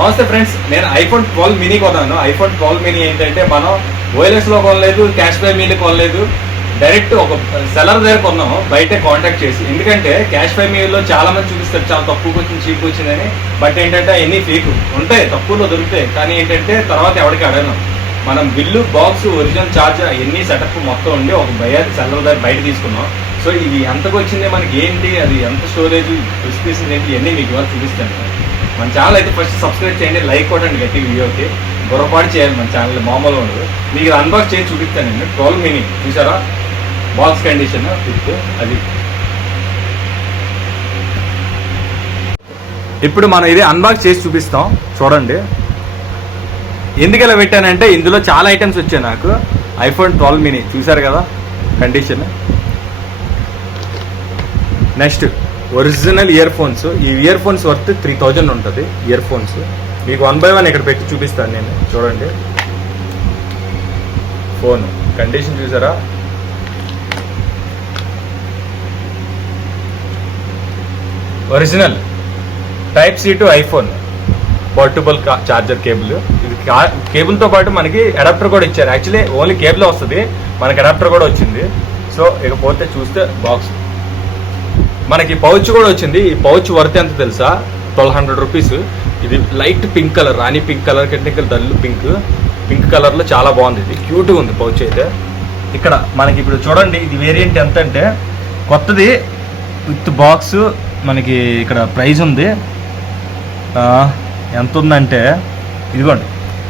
నమస్తే ఫ్రెండ్స్, నేను iPhone 12 mini కొన్నాను. ఐఫోన్ 12 మినీ ఏంటంటే మనం ఓఎల్ఎస్లో కొనలేదు, క్యాష్ బై మీలో కొనలేదు, డైరెక్ట్ ఒక సెల్లర్ దగ్గర కొన్నాము బయటే కాంటాక్ట్ చేసి. ఎందుకంటే క్యాష్ బై మీలో చాలా మంది చూపిస్తారు చాలా తక్కువకి వచ్చింది, చీప్ వచ్చిందని. బట్ ఏంటంటే అవన్నీ ఫేక్ ఉంటాయి, తక్కువలో దొరుకుతాయి. కానీ ఏంటంటే తర్వాత ఎవరికి అడగను, మనం బిల్లు, బాక్స్, ఒరిజినల్ ఛార్జర్ అవన్నీ సెటప్ మొత్తం ఉండి ఒక సెల్లర్ దగ్గర బయట తీసుకున్నాం. సో ఇది ఎంతకు వచ్చింది, మనకి ఏంటి, అది ఎంత స్టోరేజ్, స్పెసిఫికేషన్ ఏంటి, ఇవన్నీ మీకు ఇవాళ చూపిస్తాను. మన ఛానల్ అయితే ఫస్ట్ సబ్స్క్రైబ్ చేయండి, లైక్ కొట్టండి గట్టి వీడియోకి. పొరపాటు చేయాలి, మన ఛానల్ మామూలు ఉండదు. మీకు ఇది అన్బాక్స్ చేసి చూపిస్తాను నేను. 12 మినీ చూసారా, బాక్స్ కండిషన్ విత్ అది. ఇప్పుడు మనం ఇది అన్బాక్స్ చేసి చూపిస్తాం, చూడండి. ఎందుకు ఇలా పెట్టానంటే ఇందులో చాలా ఐటమ్స్ వచ్చాయి నాకు. ఐఫోన్ 12 మినీ చూసారు కదా condition. Next original ear phones. ఈ ఇయర్ ఫోన్స్ వర్త్ 3000 ఉంటుంది. ఇయర్ ఫోన్స్ మీకు 1 by 1 ఇక్కడ పెట్టి చూపిస్తాను నేను, చూడండి. ఫోన్ కండిషన్ చూసారా, original type C to iPhone portable charger cable. ఇది కేబుల్తో పాటు మనకి అడాప్టర్ కూడా ఇచ్చారు. యాక్చువల్లీ ఓన్లీ కేబుల్ వస్తుంది, మనకి అడాప్టర్ కూడా వచ్చింది. సో ఇకపోతే చూస్తే బాక్స్ మనకి పౌచ్ కూడా వచ్చింది. ఈ పౌచ్ వర్త్ ఎంత తెలుసా, 1200 రూపీస్. ఇది లైట్ పింక్ కలర్, రాణి పింక్ కలర్ కంటే ఇంకా డల్ పింక్ కలర్లో చాలా బాగుంది. ఇది క్యూట్గా ఉంది పౌచ్ అయితే. ఇక్కడ మనకి ఇప్పుడు చూడండి, ఇది వేరియంట్ ఎంత అంటే కొత్తది విత్ బాక్స్. మనకి ఇక్కడ ప్రైస్ ఉంది, ఎంత ఉందంటే ఇదిగోండి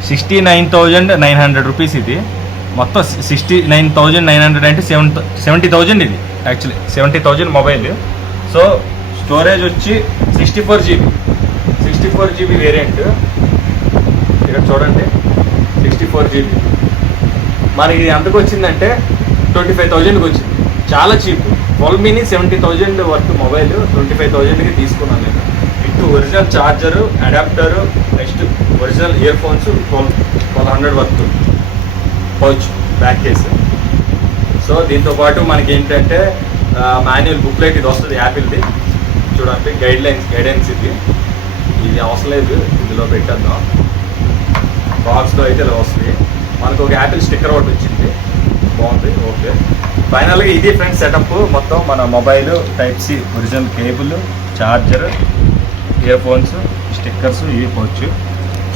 69,900 రూపీస్. ఇది మొత్తం 69,900 అంటే 70,000. ఇది యాక్చువల్లీ 70,000 మొబైల్. సో స్టోరేజ్ వచ్చి 64 GB వేరియంట్. ఇక్కడ చూడండి 64 GB. మనకి ఇది ఎంతకు వచ్చిందంటే 25,000కి వచ్చింది. చాలా చీప్. 12 మినీ 70,000 వర్త్ మొబైల్ 25,000కి తీసుకున్నాను నేను. With original charger, adapter, next original ear phones 1200 worth pouch back case. So దీంతో పాటు మనకి ఏంటంటే మాన్యువల్ బుక్లెట్ ఇది వస్తుంది యాపిల్ది, చూడండి. గైడెన్స్ ఇది అవసరం లేదు, ఇందులో పెట్టేద్దాం. బాక్స్లో అయితే ఇలా వస్తుంది. మనకు ఒక యాపిల్ స్టిక్కర్ ఒకటి వచ్చింది, బాగుంది. ఓకే, ఫైనల్గా ఇది ఫ్రెండ్స్ సెటప్ మొత్తం. మన mobile, type C, original cable, charger, earphones, stickers, ఇవి పోవచ్చు.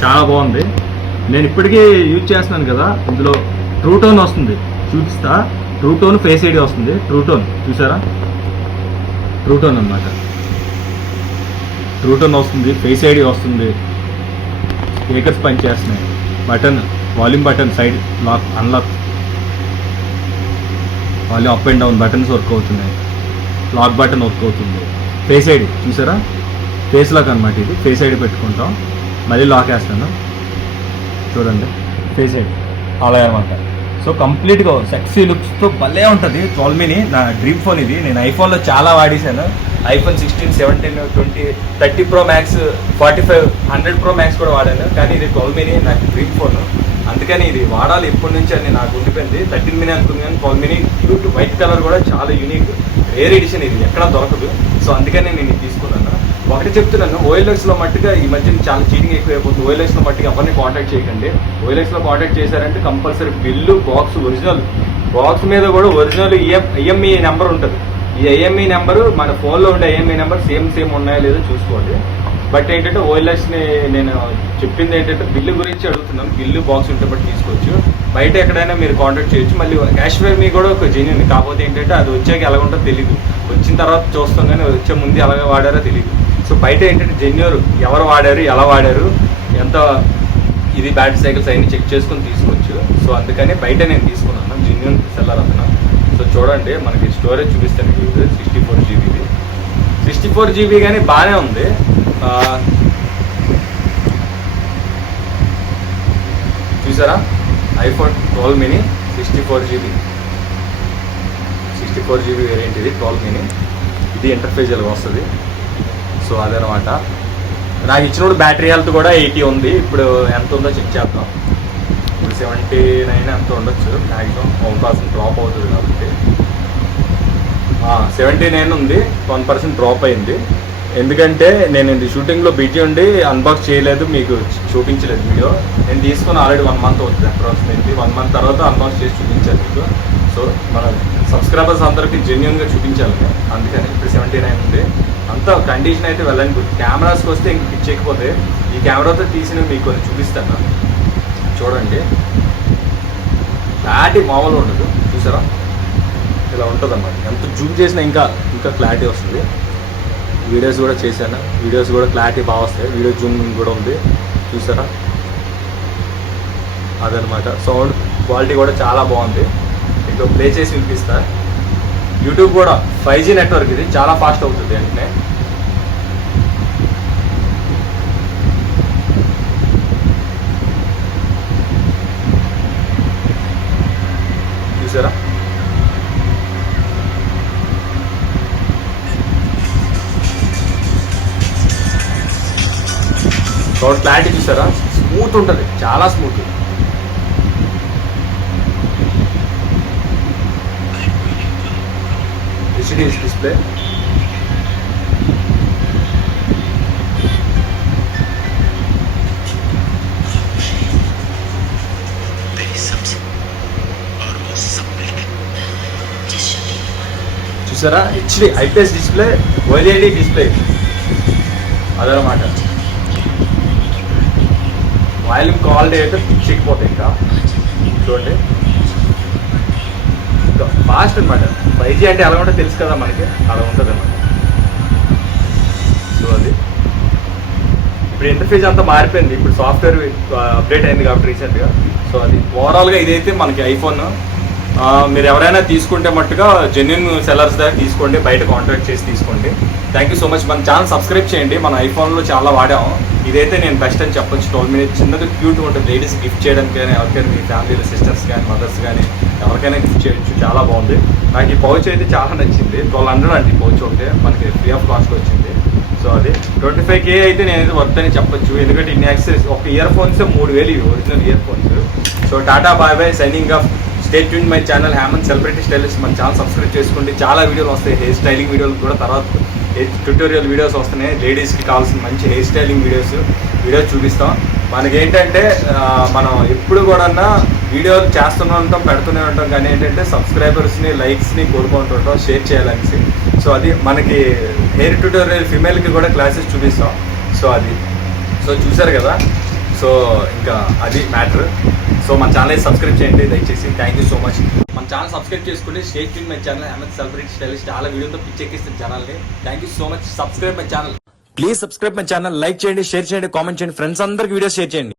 చాలా బాగుంది. నేను ఇప్పటికీ యూజ్ చేస్తున్నాను కదా. ఇందులో ట్రూ టోన్ వస్తుంది, చూపిస్తా. ట్రూ టోన్, ఫేస్ ఐడి వస్తుంది. ట్రూ టోన్ చూసారా, ట్రూ టోన్ అన్నమాట. ట్రూ టోన్ వస్తుంది, ఫేస్ ఐడి వస్తుంది, స్పీకర్స్ పనిచేస్తున్నాయి, button, volume button, side lock, unlock, volume up and down buttons work అవుతున్నాయి, లాక్ బటన్ వర్క్ అవుతుంది. ఫేస్ ఐడి చూసారా, ఫేస్ లాక్ అనమాట. ఇది ఫేస్ ఐడి పెట్టుకుంటాం, మళ్ళీ లాక్ వేస్తాను, చూడండి. ఫేస్ ఐడి అలా అనమాట. సో కంప్లీట్గా సెక్సీ లుక్స్తో భలే ఉంటుంది. 12 మినీ నా డ్రీమ్ ఫోన్ ఇది. నేను ఐఫోన్లో చాలా వాడేశాను. IPhone 16, 17, 20, 30 Pro Max, 45, 100 Pro Max కూడా వాడాను. కానీ ఇది 12 మినీ నాకు డ్రీమ్ ఫోన్. అందుకని ఇది వాడాలి ఎప్పటి నుంచి అని నాకు ఉండిపోయింది. 13 మినీ అనుకుంది కానీ 12 మినీ క్యూట్ వైట్ కలర్ కూడా చాలా యూనిక్, రేర్ ఎడిషన్. ఇది ఎక్కడా దొరకదు. సో అందుకని నేను ఇది తీసుకున్నాను. ఒకటి చెప్తున్నాను, ఓఎల్ఎక్స్లో మట్టుగా ఈ మధ్య చాలా చీటింగ్ ఎక్కువైపోతుంది. ఓఎల్ఎక్స్లో మట్టుగా ఎవరిని కాంటాక్ట్ చేయకండి. ఓఎల్ఎక్స్లో కాంటాక్ట్ చేశారంటే compulsory bill, box, original box మీద కూడా ఒరిజినల్ ఐఎంఈ నెంబర్ ఉంటుంది. ఈ ఐఎంఈ నెంబరు మన ఫోన్లో ఉండే ఐఎంఈ నెంబర్ సేమ్ ఉన్నాయో లేదో చూసుకోండి. బట్ ఏంటంటే ఓఎల్ఎక్స్ని నేను చెప్పింది ఏంటంటే బిల్లు గురించి అడుగుతున్నాను. బిల్లు, బాక్స్ ఉంటే బట్టి తీసుకోవచ్చు. బయట ఎక్కడైనా మీరు కాంటాక్ట్ చేయొచ్చు. మళ్ళీ క్యాష్ బై మీ కూడా ఒక జెన్యూన్. కాకపోతే ఏంటంటే అది వచ్చాక ఎలా ఉంటుందో తెలియదు, వచ్చిన తర్వాత చూస్తాం కానీ వచ్చే ముందు ఎలాగ వాడారో తెలియదు. సో బయట ఏంటంటే జెన్యూర్, ఎవరు వాడారు, ఎలా వాడారు, ఎంత ఇది బ్యాటరీ సైకిల్స్ అవన్నీ చెక్ చేసుకొని తీసుకోవచ్చు. సో అందుకని బయట నేను తీసుకున్నాను, జెన్యూన్ సెల్లర్ అతను. సో చూడండి, మనకి స్టోరేజ్ చూపిస్తాను. 64 GB. 64 GB కానీ బాగానే ఉంది. చూసారా, ఐఫోన్ 12 మినీ 64 GB వేరియంట్. ఇది 12 మినీ. ఇది ఇంటర్ఫేస్ ఎలా వస్తుంది. సో అదనమాట. నాకు ఇచ్చినప్పుడు బ్యాటరీ హెల్త్ కూడా 80 ఉంది. ఇప్పుడు ఎంత ఉందో చెక్ చేద్దాం. ఇప్పుడు 79 ఎంత ఉండొచ్చు మ్యాక్సిమం. 1% డ్రాప్ అవుతుంది కాబట్టి 79 ఉంది. 1% డ్రాప్ అయింది. ఎందుకంటే నేను ఇది షూటింగ్లో బిజీ ఉండి అన్బాక్స్ చేయలేదు, మీకు చూపించలేదు వీడియో. నేను తీసుకుని ఆల్రెడీ 1 month అవుతుంది అప్రాక్సిమేట్లీ. 1 month తర్వాత అన్బాక్స్ చేసి చూపించాను మీకు. సో మన సబ్స్క్రైబర్స్ అందరికీ జెన్యున్గా చూపించాలి, అందుకని ఇప్పుడు 79 ఉంది. అంతా కండిషన్ అయితే వెళ్ళండి గుడ్. కెమెరాస్కి వస్తే ఇంక పిచ్చెక్కిపోతే ఈ కెమెరాతో తీసినవి మీకు కొన్ని చూపిస్తాను చూడండి. క్లారిటీ మామూలు ఉండదు, చూసారా ఇలా ఉంటుంది అన్నమాట. ఎంత జూమ్ చేసినా ఇంకా ఇంకా క్లారిటీ వస్తుంది. వీడియోస్ కూడా చేశాను, వీడియోస్ కూడా క్లారిటీ బాగా వస్తాయి. వీడియో జూమింగ్ కూడా ఉంది, చూసారా అదనమాట. సౌండ్ క్వాలిటీ కూడా చాలా బాగుంది. మీకు ప్లే చేసి వినిపిస్తా. యూట్యూబ్ కూడా 5G నెట్వర్క్, ఇది చాలా ఫాస్ట్ అవుతుంది వెంటనే. చూసారా సౌండ్ క్లారిటీ చూసారా, స్మూత్ ఉంటుంది, చాలా స్మూత్. HD display. చూసారా HD IPS display, OLED display అదనమాట. వాల్యూమ్ క్వాలిటీ అయితే పిచ్చిపోతాయి ఇంకా చూడండి. ఇంకా ఫాస్ట్ అనమాట. 5G అంటే ఎలా ఉంటుందో తెలుసు కదా మనకి, అలా ఉంటుంది అనమాట. సో అది ఇప్పుడు ఇంటర్ఫేస్ అంతా మారిపోయింది, ఇప్పుడు సాఫ్ట్వేర్ అప్డేట్ అయింది కాబట్టి రీసెంట్గా. సో అది ఓవరాల్గా ఇదైతే మనకి ఐఫోన్. మీరు ఎవరైనా తీసుకుంటే మట్టుగా జెన్యున్ సెల్లర్స్ దగ్గర తీసుకోండి, బయట కాంటాక్ట్ చేసి తీసుకోండి. Thank you so much. మన ఛానల్ సబ్స్క్రైబ్ చేయండి. మన ఐఫోన్లో చాలా వాడాము, ఇదైతే నేను బెస్ట్ అని చెప్పొచ్చు. 12 minutes చిన్నది క్యూట్ ఉంటుంది, లేడీస్ గిఫ్ట్ చేయడానికి కానీ, ఎవరికైనా మీ ఫ్యామిలీలో సిస్టర్స్ కానీ మదర్స్ కానీ ఎవరికైనా గిఫ్ట్ చేయొచ్చు, చాలా బాగుంది. నాకు ఈ పౌచ్ అయితే చాలా నచ్చింది. 1200 అండి ఈ పౌచ్ ఒకటే, మనకి ఫ్రీ ఆఫ్ కాస్ట్ వచ్చింది. సో అది 25K అయితే నేనైతే వర్త్ అని చెప్పొచ్చు, ఎందుకంటే ఇన్ని యాక్సెస్. ఒక ఇయర్ ఫోన్స్ 3000 ఇవి original earphones. So tata bye bye, signing off. Stay tune my channel Hemanth celebrity stylist. మన ఛానల్ సబ్స్క్రైబ్ చేసుకోండి, చాలా వీడియోలు వస్తాయి, హెయిర్ స్టైలింగ్ వీడియోలు కూడా. తర్వాత ట్యూటోరియల్ వీడియోస్ వస్తున్నాయి, లేడీస్కి కావాల్సిన మంచి హెయిర్ స్టైలింగ్ వీడియోస్ చూపిస్తాం. మనకేంటంటే మనం ఎప్పుడు కూడా వీడియోలు చేస్తూనే ఉంటాం, పెడుతూనే ఉంటాం, కానీ ఏంటంటే సబ్స్క్రైబర్స్ని, లైక్స్ని కోరుకుంటుంటాం, షేర్ చేయాలనేసి. సో అది మనకి హెయిర్ ట్యూటోరియల్ ఫిమేల్కి కూడా క్లాసెస్ చూపిస్తాం. సో అది చూసారు కదా. సో ఇంకా అది మ్యాటర్. సో మన ఛానల్ సబ్స్క్రైబ్ చేయండి దయచేసి. Thank you so much. మన ఛానల్ సబ్స్క్రైబ్ చేసుకుంటే stay tune my channel Hemanth celebrity stylist. చాలా వీడియోతో పిచ్చెక్కిస్తుంది ఛానల్ని. Thank you so much. Subscribe my channel, please subscribe my channel. Like చేయండి, షేర్ చేయండి, కామెంట్ చేయండి, ఫ్రెండ్స్ అందరికి వీడియోస్ షేర్ చేయండి.